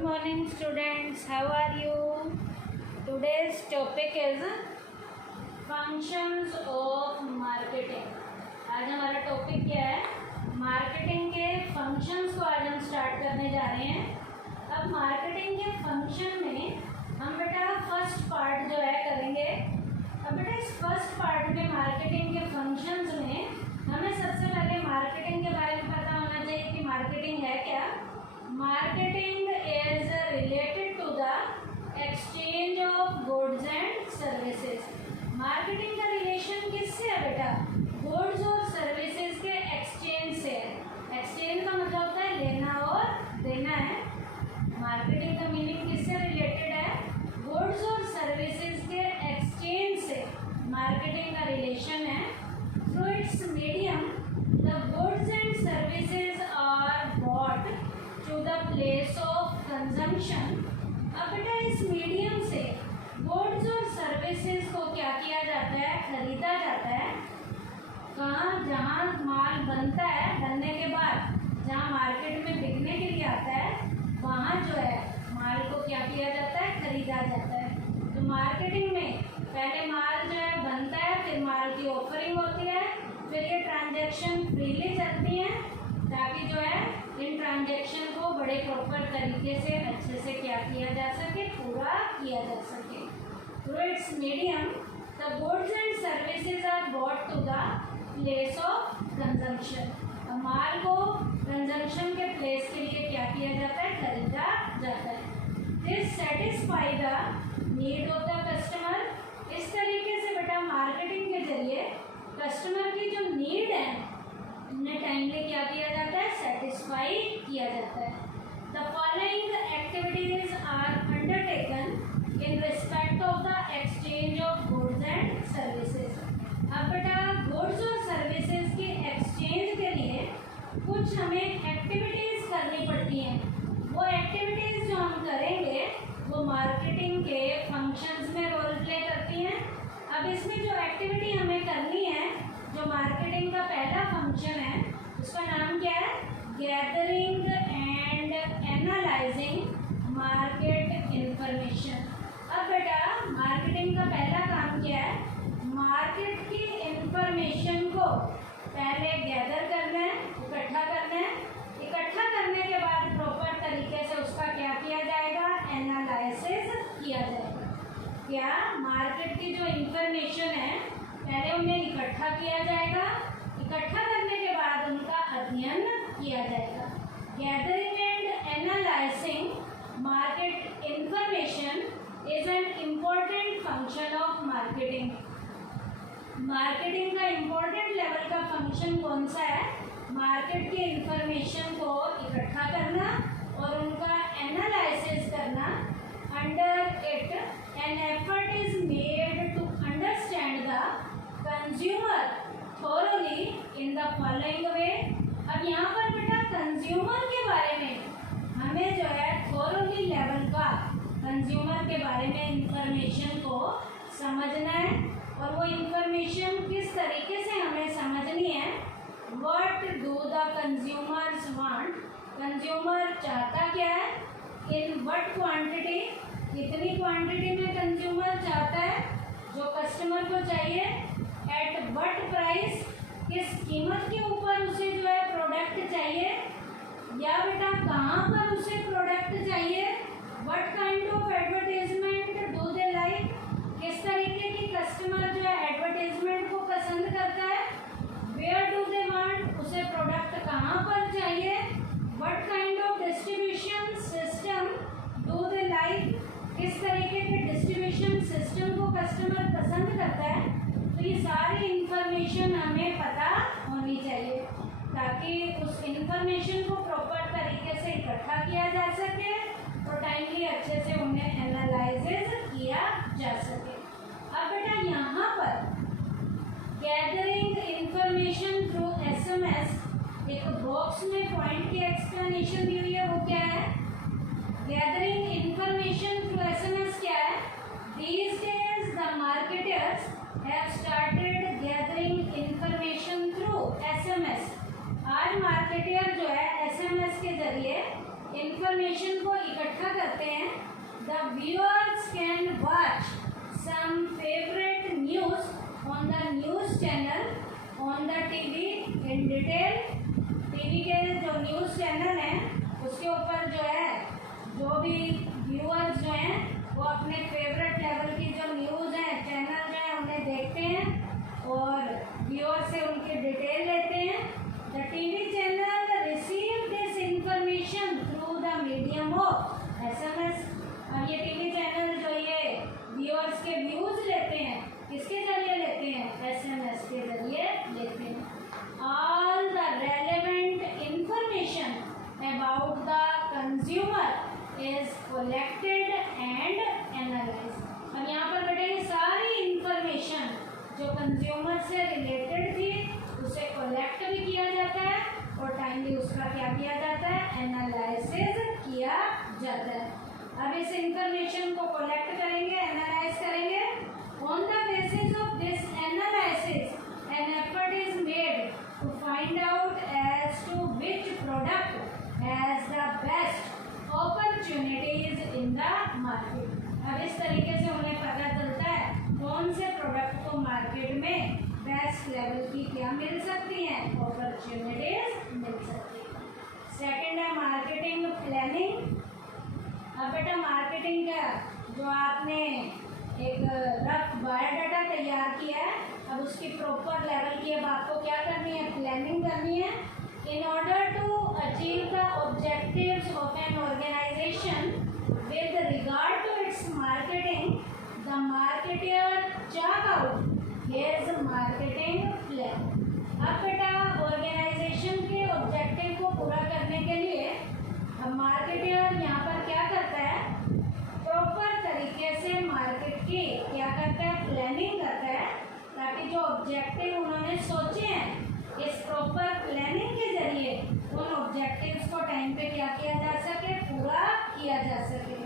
Good morning students, how are you? Today's topic is functions of marketing. आज हमारा topic क्या है? Marketing के फंक्शंस को आज हम स्टार्ट करने जा रहे हैं। अब मार्केटिंग के फंक्शन में हम बेटा फर्स्ट पार्ट जो है करेंगे। अब बेटा इस फर्स्ट पार्ट में मार्केटिंग के फंक्शंस में हमें सबसे पहले मार्केटिंग के बारे में पता होना चाहिए कि मार्केटिंग है क्या। Marketing is related to the exchange of goods and services. Marketing का रिलेशन किससे है बेटा? गुड्स और सर्विसेज के एक्सचेंज से है। एक्सचेंज का मतलब होता है लेना और देना है। मार्केटिंग का मीनिंग किससे रिलेटेड है? गुड्स और सर्विसेज के एक्सचेंज से मार्केटिंग का रिलेशन है। Through its medium the goods and services are bought to the place of consumption. अब बेटा इस मीडियम से गुड्स और सर्विसेज को क्या किया जाता है? खरीदा जाता है। कहाँ? जहाँ माल बनता है, बनने के बाद जहाँ मार्केट में बिकने के लिए आता है वहाँ जो है माल को क्या किया जाता है? खरीदा जाता है। तो मार्केटिंग में पहले माल जो है बनता है, फिर माल की ऑफरिंग होती है, फिर ये ट्रांजैक्शन फ्रीली चलती हैं ताकि जो है इन ट्रांजैक्शन को बड़े प्रॉपर तरीके से अच्छे से क्या किया जा सके? पूरा किया जा सके। Through its medium the goods and services are bought to the place of consumption. माल को कंजम्पशन के प्लेस के लिए क्या किया जाता है? खरीदा जाता है। This satisfy the need of the customer. इस तरीके से बेटा मार्केटिंग के जरिए कस्टमर की जो नीड है उन्हें टाइमली क्या किया जाता है? सेटिस्फाई किया जाता है। The following activities are undertaken in respect of the exchange of goods and services. अब बेटा गुड्स और सर्विसेज के एक्सचेंज के लिए कुछ हमें एक्टिविटीज़ करनी पड़ती हैं। वो एक्टिविटीज़ जो हम करेंगे वो मार्केटिंग के फंक्शंस में रोल प्ले करती हैं। अब इसमें जो एक्टिविटी हमें करनी है, जो मार्केटिंग का पहला फंक्शन है, उसका नाम क्या है? Gathering and analysing market information. अब बेटा मार्केटिंग का पहला काम क्या है? मार्केट की इंफॉर्मेशन को पहले गैदर करना है, इकट्ठा करना है। इकट्ठा करने के बाद प्रॉपर तरीके से उसका क्या किया जाएगा? एनालिसिस किया जाएगा। क्या? मार्केट की जो इंफॉर्मेशन है पहले उन्हें इकट्ठा किया जाएगा। इकट्ठा करने के बाद उनका अध्ययन किया जाएगा। Gathering and analysing market information is an important function of marketing. Marketing का इम्पोर्टेंट लेवल का फंक्शन कौन सा है? मार्केट की इंफॉर्मेशन को इकट्ठा करना और उनका एनालिसिस करना। Under it an effort is made to understand the consumer thoroughly in the following way. अब यहाँ पर बेटा कंज्यूमर के बारे में हमें जो है थोरोली लेवल का कंज्यूमर के बारे में इंफॉर्मेशन को समझना है। और वो इंफॉर्मेशन किस तरीके से हमें समझनी है? What do the consumers want. Consumer चाहता क्या है? इन व्हाट क्वांटिटी, कितनी क्वांटिटी में कंज्यूमर चाहता है जो कस्टमर को चाहिए। एट व्हाट प्राइस, किस कीमत के ऊपर उसे जो है प्रोडक्ट चाहिए, या बेटा कहाँ पर उसे प्रोडक्ट चाहिए। What kind of advertisement do they like, किस तरीके की कस्टमर जो है एडवर्टाइजमेंट को पसंद करता है। वेयर डू दे वांट, उसे प्रोडक्ट कहाँ पर चाहिए। What kind of distribution system do they like, किस तरीके के डिस्ट्रीब्यूशन सिस्टम को कस्टमर पसंद करता है। तो ये सारी इंफॉर्मेशन हमें पता होनी चाहिए ताकि उस इंफॉर्मेशन को प्रॉपर तरीके से इकट्ठा किया जा सके और टाइमली अच्छे से उन्हें एनालाइसिस किया जा सके। अब बेटा यहाँ पर गैदरिंग इंफॉर्मेशन थ्रू एसएमएस, एक बॉक्स में पॉइंट की एक्सप्लेनेशन दी हुई है, वो क्या है? गैदरिंग इंफॉर्मेशन थ्रू एसएमएस क्या है? These days the marketers have started gathering information through SMS। आज मार्केटियर जो है SMS के जरिए इंफॉर्मेशन को इकट्ठा करते हैं। The viewers can watch some favourite news on the news channel on the TV in detail. TV के जो न्यूज़ चैनल हैं उसके ऊपर जो है जो भी व्यूअर्स जो हैं वो अपने फेवरेट लेवल की जो न्यूज़ हैं चैनल जो है उन्हें देखते हैं और व्यूअर से उनकी डिटेल लेते हैं। The TV channel receive this information through the medium of SMS। अब ये टीवी चैनल जो ये व्यूअर्स के व्यूज़ लेते हैं किसके जरिए लेते हैं? SMS के जरिए लेते हैं। All the relevant information about the consumer is collected and analysed. अब यहाँ पर बेटे ये सारी इंफॉर्मेशन जो कंज्यूमर से रिलेटेड थी उसे कलेक्ट भी किया जाता है और टाइमली उसका क्या किया जाता है? एनालिसिस किया जाता है। अब इस इंफॉर्मेशन को कलेक्ट करेंगे, एनालाइज करेंगे। On the basis of this analysis an effort is made to find out as to which product has the best opportunities in the market. अब इस तरीके से उन्हें पता चलता है कौन से प्रोडक्ट को मार्केट में बेस्ट लेवल की क्या मिल सकती हैं? अपॉर्चुनिटीज मिल सकती हैं। सेकंड है मार्केटिंग प्लानिंग। अब बेटा मार्केटिंग का जो आपने एक रफ बायोडाटा तैयार किया है अब उसकी प्रॉपर लेवल की अब आपको क्या करनी है? प्लानिंग करनी है। In order to achieve the objectives of an organisation with regard to its marketing, the marketer chalk out his marketing plan। अब बेटा ऑर्गेनाइजेशन के ऑब्जेक्टिव को पूरा करने के लिए अब मार्केटर यहाँ पर क्या करता है? प्रॉपर तरीके से मार्केट की क्या करता है? प्लानिंग करता है ताकि जो ऑब्जेक्टिव उन्होंने सोचे हैं इस प्रॉपर प्लानिंग के जरिए उन ऑब्जेक्टिव्स को टाइम पे क्या किया जा सके? पूरा किया जा सके।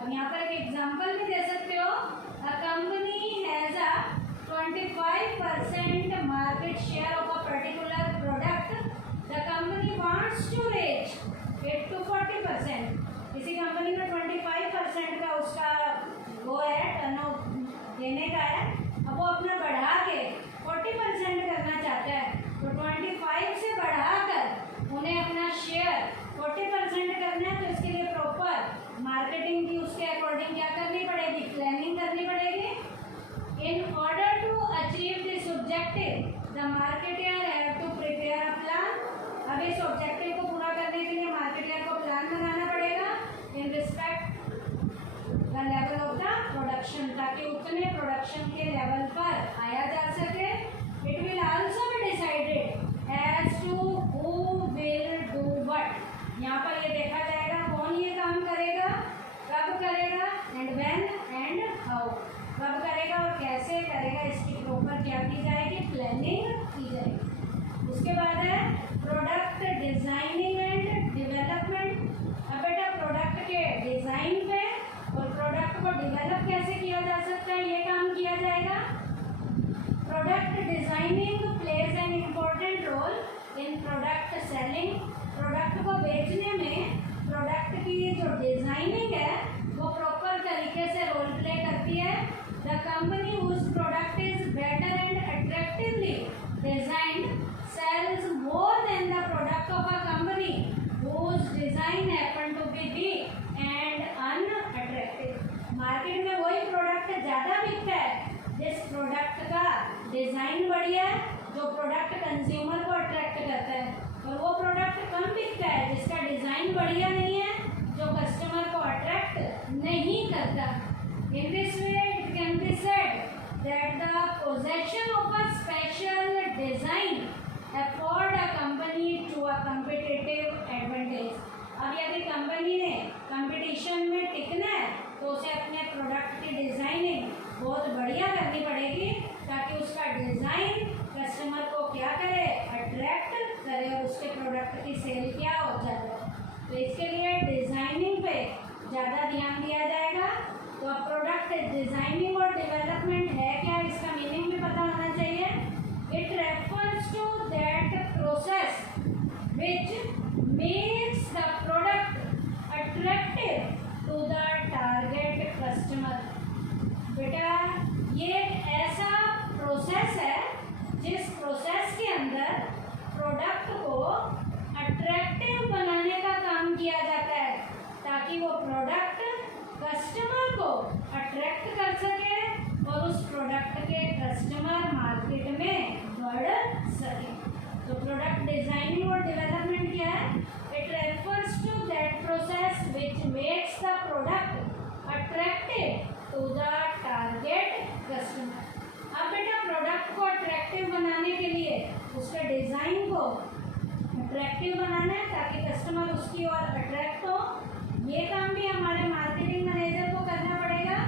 अब यहाँ पर एक एग्जांपल भी दे सकते हो। A company has a 25% market share of a particular product. The company wants to raise it to 40%। किसी कंपनी में 25% का उसका वो है टर्नओवर देने का है, अब वो अपना बढ़ा के 40% करना चाहता है तो 25 से बढ़ाकर उन्हें अपना शेयर 40% करना है। तो इसके लिए प्रॉपर मार्केटिंग की उसके अकॉर्डिंग क्या करनी पड़ेगी? प्लानिंग करनी पड़ेगी। In order to achieve this objective the marketer have to prepare a plan. अब इस ऑब्जेक्टिव को पूरा करने के लिए मार्केटर को प्लान बनाना पड़ेगा in respect the level of the production, ताकि उतने प्रोडक्शन के लेवल पर आया जा सके। It will also be decided as to who will do what. यहाँ पर ये देखा जाएगा कौन ये काम करेगा, कब करेगा, एंड व्हेन एंड हाउ। कब करेगा और कैसे करेगा इसकी प्रॉपर क्या की जाएगी? प्लानिंग की जाएगी। उसके बाद है प्रोडक्ट डिजाइनिंग एंड डेवलपमेंट। अब बेटा प्रोडक्ट के डिजाइन पे और प्रोडक्ट को डेवलप कैसे किया जा सकता है ये काम किया जाएगा। Product designing plays an important role in product selling. Product को बेचने में प्रोडक्ट की जो डिजाइनिंग है वो प्रॉपर तरीके से रोल प्ले करती है। The company whose product is better and attractively designed sells more than the product of a company whose design happen to be weak and unattractive. Market में वही प्रोडक्ट ज़्यादा बिकता है जिस प्रोडक्ट का डिज़ाइन बढ़िया है, जो प्रोडक्ट कंज्यूमर को अट्रैक्ट करता है, और वो प्रोडक्ट कम बिकता है जिसका डिज़ाइन बढ़िया नहीं है, जो कस्टमर को अट्रैक्ट नहीं करता। In this way it can be said that the possession of a special design afford a company to a competitive advantage. अब यदि कंपनी ने कंपटीशन में टिकना है तो उसे अपने प्रोडक्ट की डिज़ाइनिंग बहुत बढ़िया करनी पड़ेगी ताकि उसका डिज़ाइन कस्टमर को क्या करे? अट्रैक्ट करे और उसके प्रोडक्ट की सेल क्या हो ज़्यादा। तो इसके लिए डिज़ाइनिंग पे ज़्यादा ध्यान दिया जाएगा। तो अब प्रोडक्ट डिज़ाइनिंग और डेवलपमेंट है क्या, इसका मीनिंग भी पता होना चाहिए। It refers to that process which makes the product attract कर सके और उस प्रोडक्ट के कस्टमर मार्केट में बढ़ सके। तो प्रोडक्ट डिजाइनिंग और डेवलपमेंट क्या है? It refers to that process which makes the product attractive to the target customer. अब बेटा प्रोडक्ट को अट्रैक्टिव बनाने के लिए उसके डिजाइन को अट्रैक्टिव बनाना है ताकि कस्टमर उसकी ओर अट्रैक्ट हो। ये काम भी हमारे मार्केटिंग मैनेजर को करना पड़ेगा।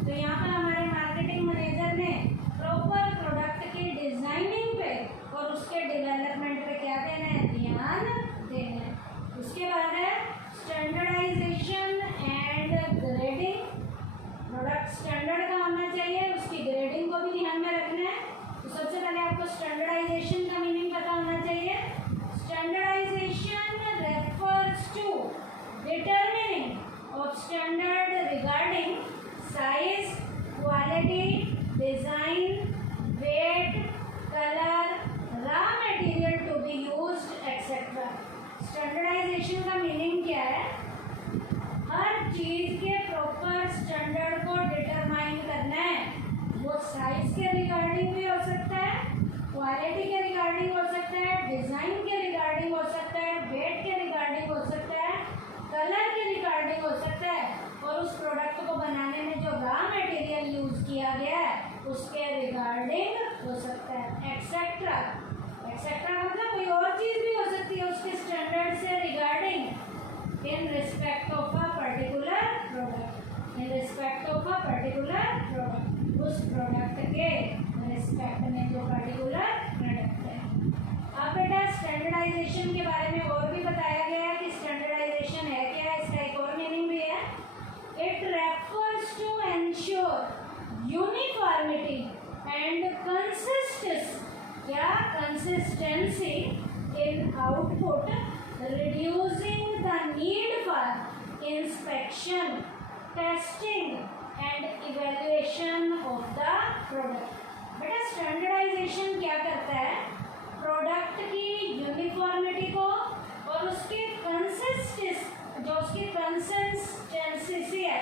तो यहाँ पर हमारे मार्केटिंग मैनेजर ने प्रॉपर प्रोडक्ट की डिजाइनिंग पे और उसके डेवलपमेंट पे क्या देना है? ध्यान देना है। उसके बाद है standardisation and grading. Product standard का होना चाहिए, उसकी ग्रेडिंग को भी ध्यान में रखना है। तो सबसे पहले आपको स्टैंडर्डाइजेशन का मीनिंग पता होना चाहिए। Standardisation refers to determining of standard regarding size, quality, design, weight, colour, raw material to be used etcetera. Standardisation का मीनिंग क्या है? हर चीज के प्रॉपर स्टैंडर्ड को डिटरमाइन करना है। वो साइज के रिगार्डिंग भी हो सकता है, क्वालिटी के रिगार्डिंग हो सकता है, डिजाइन के रिगार्डिंग हो सकता है, वेट के रिगार्डिंग हो सकता है, कलर के रिगार्डिंग हो सकता है, और उस प्रोडक्ट को बनाने में जो रॉ मटेरियल यूज किया गया है उसके रिगार्डिंग हो सकता है, एक्सेट्रा। एक्सेट्रा मतलब कोई और चीज भी हो सकती है उसके स्टैंडर्ड से regarding in respect of a particular product. In respect of a particular product, उस प्रोडक्ट के रिस्पेक्ट में जो पर्टिकुलर प्रोडक्ट है। अब बेटा स्टैंडर्डाइजेशन के बारे में और भी बताया गया है कि स्टैंडर्डाइजेशन है क्या है, इसका एक और मीनिंग भी है। It refers to ensure uniformity and consistency, क्या consistency in output, reducing the need for inspection, testing and evaluation of the product. बेटा स्टैंडर्डाइजेशन क्या करता है? प्रोडक्ट की यूनिफॉर्मिटी को और उसके कंसिस्टेंसी है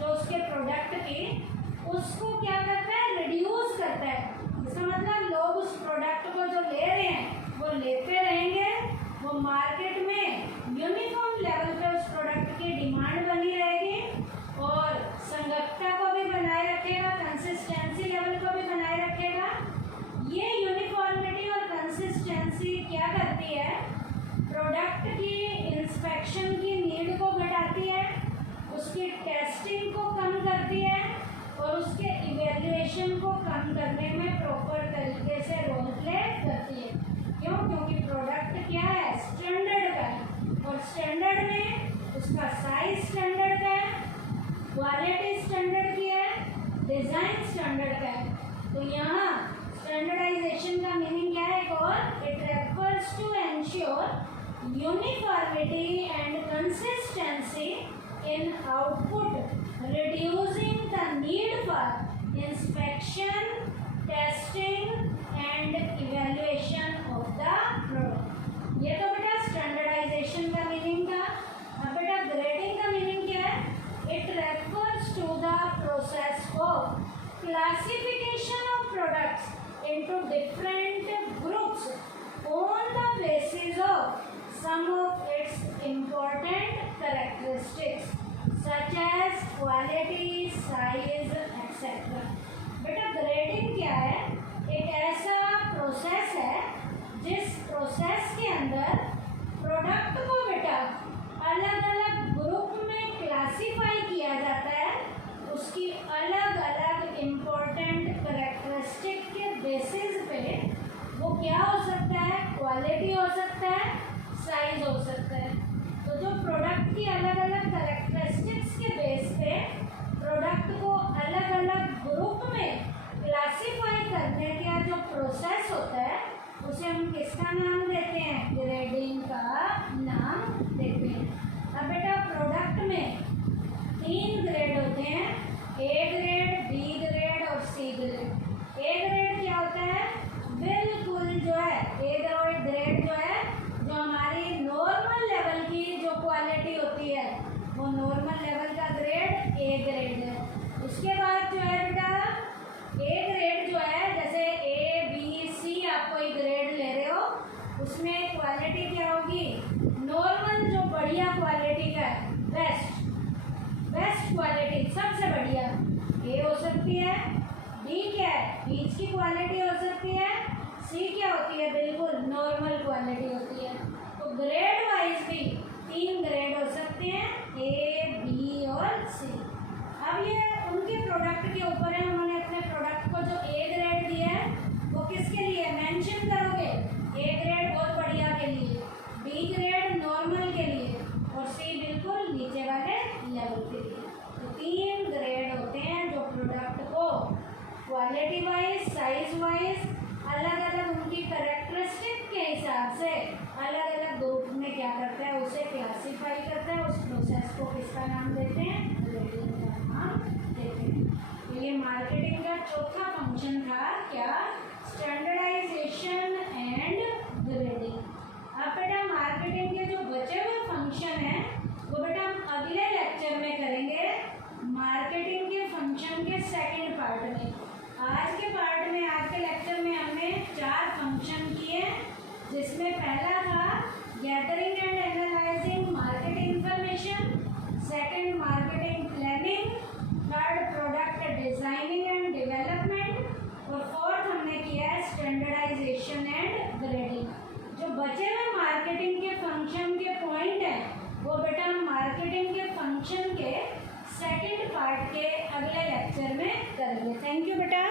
जो उसके प्रोडक्ट की, उसको क्या करता है? रिड्यूस करता है। इसका मतलब लोग उस प्रोडक्ट को जो ले रहे हैं वो लेते रहेंगे, वो मार्केट में यूनिफॉर्म लेवल पे उस प्रोडक्ट की डिमांड बनी रहेगी और संगतता को भी बनाए रखेगा, कंसिस्टेंसी लेवल को भी बनाए रखेगा। ये यूनिफॉर्मिटी और कंसिस्टेंसी क्या करती है? प्रोडक्ट की इंस्पेक्शन की नीड को घटाती है, उसकी टेस्टिंग को कम करती है और उसके इवैल्यूएशन को कम करने में प्रॉपर तरीके से रोल प्ले करती है। क्यों? क्योंकि प्रोडक्ट क्या है? स्टैंडर्ड का है, और स्टैंडर्ड में उसका साइज स्टैंडर्ड का है, क्वालिटी स्टैंडर्ड की है, डिजाइन स्टैंडर्ड का है। तो यहाँ स्टैंडर्डाइजेशन का मीनिंग क्या है? और it refers to ensure uniformity and consistency in output, reducing the need for inspection, testing and evaluation of the product। ये तो बेटा स्टैंडर्डाइजेशन का मीनिंग था। अब बेटा ग्रेडिंग का मीनिंग क्या है? It refers to the process of classification of products into different groups on the basis of some of its important characteristics such as quality, size, etc. बेटा ग्रेडिंग क्या है? एक ऐसा प्रोसेस है जिस प्रोसेस के अंदर प्रोडक्ट को बेटा अलग अलग ग्रुप में क्लासिफाई किया जाता है, उसकी अलग अलग इम्पोर्टेंट करेक्टरिस्टिक के बेसिस पे वो क्या हो सकता है? क्वालिटी हो सकता है, साइज हो सकता है। तो जो प्रोडक्ट की अलग अलग कैरेक्टरिस्टिक्स के बेस पे प्रोडक्ट को अलग अलग ग्रुप में क्लासिफाई करने का जो प्रोसेस होता है उसे हम किसका नाम देते हैं? ग्रेडिंग का नाम देते हैं। अब बेटा प्रोडक्ट में 3 ग्रेड होते हैं, ए ग्रेड, बी ग्रेड और सी ग्रेड। ए ग्रेड क्या होता है? बिल्कुल जो है ए ग्रेड जो है, जो हमारी नॉर्मल लेवल की जो क्वालिटी होती है वो नॉर्मल लेवल का उसमें क्वालिटी क्या होगी, नॉर्मल जो बढ़िया क्वालिटी का है, बेस्ट क्वालिटी सबसे बढ़िया ए हो सकती है, बी क्या है बीच की क्वालिटी हो सकती है, सी क्या होती है बिल्कुल नॉर्मल क्वालिटी होती है। तो ग्रेड वाइज भी 3 ग्रेड हो सकते हैं, ए बी और सी। अब ये उनके प्रोडक्ट के ऊपर है, उन्होंने अपने प्रोडक्ट को जो ए ग्रेड दिया है वो किसके लिए मेंशन करोगे, ए ग्रेड बहुत बढ़िया के लिए, बी ग्रेड नॉर्मल के लिए और सी बिल्कुल नीचे वाले लेवल के लिए। तो 3 ग्रेड होते हैं जो प्रोडक्ट को क्वालिटी वाइज साइज वाइज अलग अलग उनकी करेक्टरिस्टिक के हिसाब से अलग अलग ग्रुप में क्या करता है उसे क्लासीफाई करता है। उस प्रोसेस को किसका नाम देते हैं, ग्रेडिंग का नाम देते हैं। तो ये मार्केटिंग का चौथा फंक्शन था क्या, स्टैंडर्डाइजेशन एंड ग्रेडिंग। अब बेटा मार्केटिंग के जो बचे हुए फंक्शन हैं वो बेटा हम अगले लेक्चर में करेंगे, मार्केटिंग के फंक्शन के सेकंड पार्ट में। आज के पार्ट में, आज के लेक्चर में हमने 4 फंक्शन किए, जिसमें पहला था gathering and analysing market information, second marketing planning, third product designing and development और फोर्थ हमने किया है स्टैंडर्डाइजेशन एंड ग्रेडिंग। जो बचे हुए मार्केटिंग के फंक्शन के पॉइंट हैं वो बेटा हम मार्केटिंग के फंक्शन के सेकंड पार्ट के अगले लेक्चर में करेंगे। थैंक यू बेटा।